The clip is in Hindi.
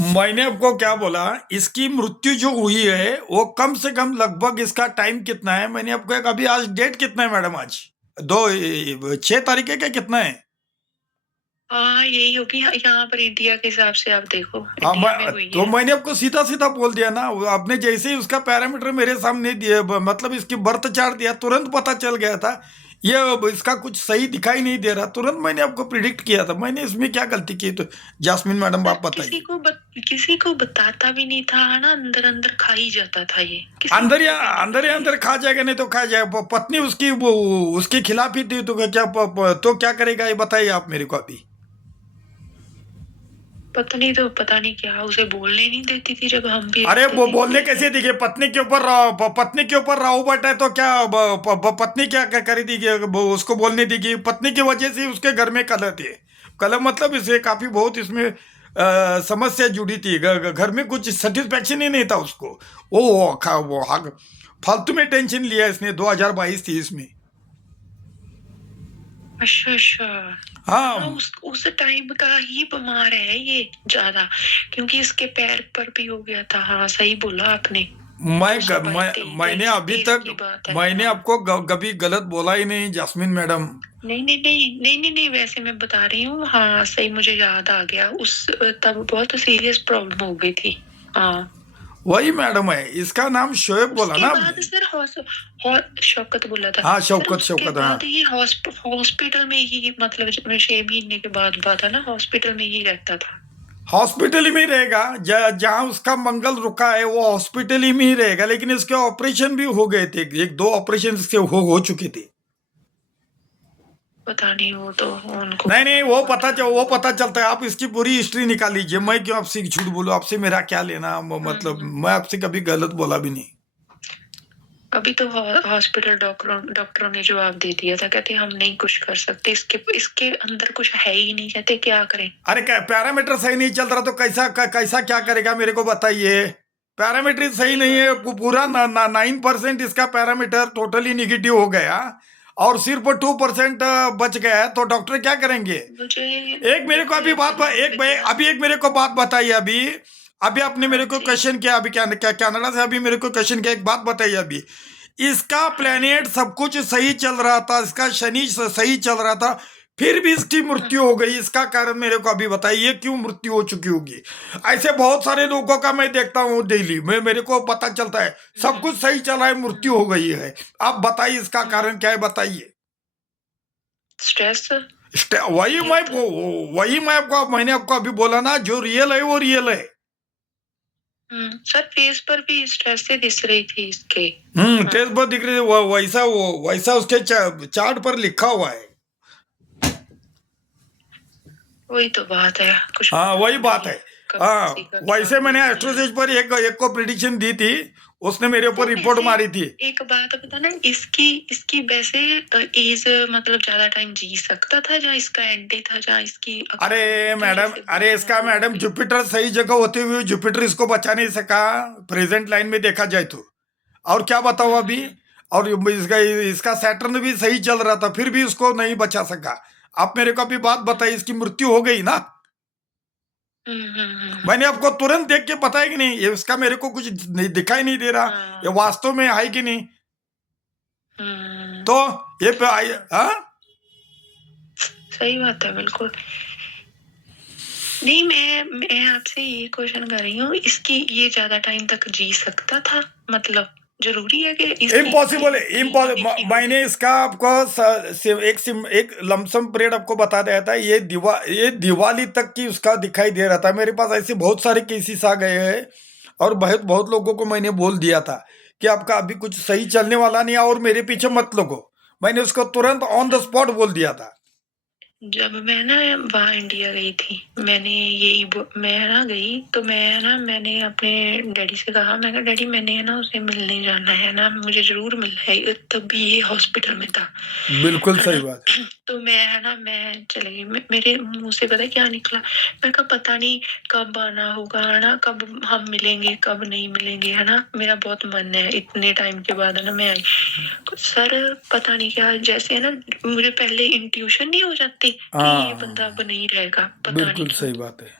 मैंने आपको क्या बोला, इसकी मृत्यु जो हुई है वो कम से कम लगभग इसका टाइम कितना है? मैंने आपको एक अभी आज डेट कितना है मैडम? आज 6 तारीख है क्या? कितना है? हाँ, यही होगी। यहाँ पर इंडिया के हिसाब से आप देखो, हाँ, इंडिया में हुई तो है। मैंने आपको सीधा सीधा बोल दिया ना। आपने जैसे ही उसका पैरामीटर मेरे सामने दिए, मतलब इसकी बर्थ चार्ट दिया, तुरंत पता चल गया था। ये इसका कुछ सही दिखाई नहीं दे रहा, तुरंत मैंने आपको प्रिडिक्ट किया था। मैंने इसमें क्या गलती की? तो जास्मिन मैडम सर आप बताइए। किसी को बताता भी नहीं था ना, अंदर अंदर खा ही जाता था ये, किसी अंदर को या भी नहीं अंदर पता या ये। अंदर खा जाएगा, नहीं तो खा जाएगा। पत्नी उसकी वो उसके खिलाफ ही थी, तो क्या तो क्या करेगा ये बताइए आप मेरे को अभी। पत्नी तो पता नहीं क्या उसे बोलने नहीं देती थी जब हम भी अरे रहते वो थे। बोलने कैसे दिखे? पत्नी के ऊपर राहु बैठा है, तो क्या पत्नी क्या करी थी कि वो उसको बोलने दी कि पत्नी की वजह से उसके घर में कलह थी। कलह मतलब इसे काफी बहुत इसमें समस्या जुड़ी थी। घर में कुछ सेटिस्फेक्शन ही नहीं था उसको। फालतू में टेंशन लिया इसने 2022-23 में। अच्छा अच्छा। हाँ, हाँ, उस टाइम का ही बीमार है ये ज्यादा, क्योंकि इसके पैर पर भी हो गया था। हाँ, सही बोला आपने। मैंने अभी 2022-23 तक की बात है। मैंने हाँ, आपको कभी गलत बोला ही नहीं जास्मिन मैडम। नहीं नहीं नहीं नहीं नहीं नहीं, वैसे मैं बता रही हूँ। हाँ, सही, मुझे याद आ गया। तब बहुत सीरियस प्रॉब्लम हो गई थी। हाँ, वही मैडम है, इसका नाम शोएब बोला उसके ना बाद आपने? सर शौकत बोला था। हाँ, सर शौकत उसके शौकत, बाद हाँ। ये हॉस्पिटल में ही, मतलब 6 महीने के बाद बात है ना, हॉस्पिटल में ही रहता था। हॉस्पिटल ही में ही रहेगा। जहां उसका मंगल रुका है वो हॉस्पिटल ही में ही रहेगा, लेकिन इसके ऑपरेशन भी हो गए थे। एक दो ऑपरेशन इसके हो चुके थे। पता नहीं, वो तो उनको नहीं नहीं, पता होगा क्या वो हुआ। पता चलता है। आप इसकी पूरी हिस्ट्री निकाल लीजिए। मैं क्यों आपसे झूठ बोलूं? आपसे मेरा क्या लेना? मतलब हम्म। मैं आपसे कभी गलत बोला भी नहीं। अभी तो हॉस्पिटल डॉक्टरों ने जवाब दे दिया था, कहते हम नहीं कुछ कर सकते, इसके इसके अंदर कुछ है ही नहीं, कहते क्या करें। अरे क्या पैरामीटर सही नहीं चल रहा तो कैसा क्या करेगा मेरे को बताइए। पैरामीटर सही सही नहीं बात है। है। पूरा 9% इसका पैरामीटर टोटली निगेटिव हो गया, और सिर्फ 2% बच गया है, तो डॉक्टर क्या करेंगे? मुझे एक मेरे को मुझे अभी ऐसा लग रहा है। अभी एक मेरे को बात बताइए अभी। अभी आपने हाँ मेरे को जी। क्वेश्चन किया, अभी क्या कनाडा से अभी मेरे को क्वेश्चन किया, एक बात बताइए अभी। इसका हाँ जी। प्लेनेट सब कुछ सही चल रहा था, इसका शनि सही चल रहा था, फिर भी इसकी मृत्यु हो गई। इसका कारण मेरे को अभी बताइए, क्यों मृत्यु हो चुकी होगी? ऐसे बहुत सारे लोगों का मैं देखता हूँ डेली में, मेरे को पता चलता है सब कुछ सही चला है, मृत्यु हो गई है। आप बताइए इसका कारण क्या है, बताइए। स्ट्रेस। ये तो वही मैंने आपको अभी बोला ना, जो रियल है वो रियल है। सर फेस पर भी स्ट्रेस से दिस रही थी इसके। टेस्ट हाँ, पर दिख रही है। वैसा उसके चार्ट पर लिखा हुआ है। वही तो बात है, कुछ हाँ, पता वही बात नहीं है। कब किसी हाँ, का क्या वैसे मैंने होने वाला है। एस्ट्रोसेज पर एक को प्रिडिक्शन दी थी। उसने मेरे ऊपर सर रिपोर्ट वैसे मारी थी। एक बात बता ना, इसकी इसकी वैसे एज, मतलब ज्यादा टाइम जी सकता था, जहाँ इसका एंड था, जहाँ इसकी अरे मृत्यु मैडम, जैसे अरे बोलते हैं इसका वो हो मैडम गई। जुपिटर सही जगह होते हुए जुपिटर इसको बचा नहीं सका, प्रेजेंट लाइन में देखा जाए तो। और क्या बताओ अभी। हम्म और इसका इसका सैटर्न भी सही चल रहा था, फिर भी उसको नहीं बचा सका। आप मेरे को अभी बात बताइए, इसकी मृत्यु हो गई ना। हम्म हम्म हम्म, मैंने आपको तुरंत देख के पता है कि नहीं, ये इसका मेरे को कुछ नहीं, दिखाई नहीं दे रहा। ये हाँ। वास्तव में है कि नहीं? हम्म। तो ये हाँ। सही बात है, बिल्कुल। नहीं, मैं आपसे ये क्वेश्चन कर रही हूँ, इसकी ये ज्यादा टाइम तक जी सकता था, मतलब जरूरी है कि इसकी इम्पॉसिबल है, एक ही होगी। मैंने इसका आपको एक लमसम पीरियड आपको बता दिया था। ये दिवाली तक की उसका दिखाई दे रहा था। मेरे पास ऐसे बहुत सारे केसेस आ गए हैं, और बहुत बहुत लोगों को मैंने बोल दिया था कि आपका अभी कुछ सही चलने वाला नहीं है, और मेरे पीछे मत लगो। मैंने उसको तुरंत ऑन द स्पॉट बोल दिया था। जब मैं ना वहाँ इंडिया गई थी, मैं ना गई तो मैंने अपने डैडी से कहा, मैं कहा डैडी मैंने है ना उसे मिलने जाना है ना, मुझे जरूर मिलना है। तब भी ये हॉस्पिटल में था, बिल्कुल है सही ना। बात है। तो मैं चले गई। मेरे मुंह से पता है क्या निकला? मैं कहा पता नहीं कब आना होगा, है ना, कब हम मिलेंगे, कब नहीं मिलेंगे, है ना, मेरा बहुत मन है। इतने टाइम के बाद है ना मैं आई। सर पता नहीं क्या, जैसे है ना, मुझे पहले इंट्यूशन नहीं हो जाती कि ये बंदा अब हाँ, नहीं रहेगा, पता नहीं बिल्कुल क्यों। सही बात है।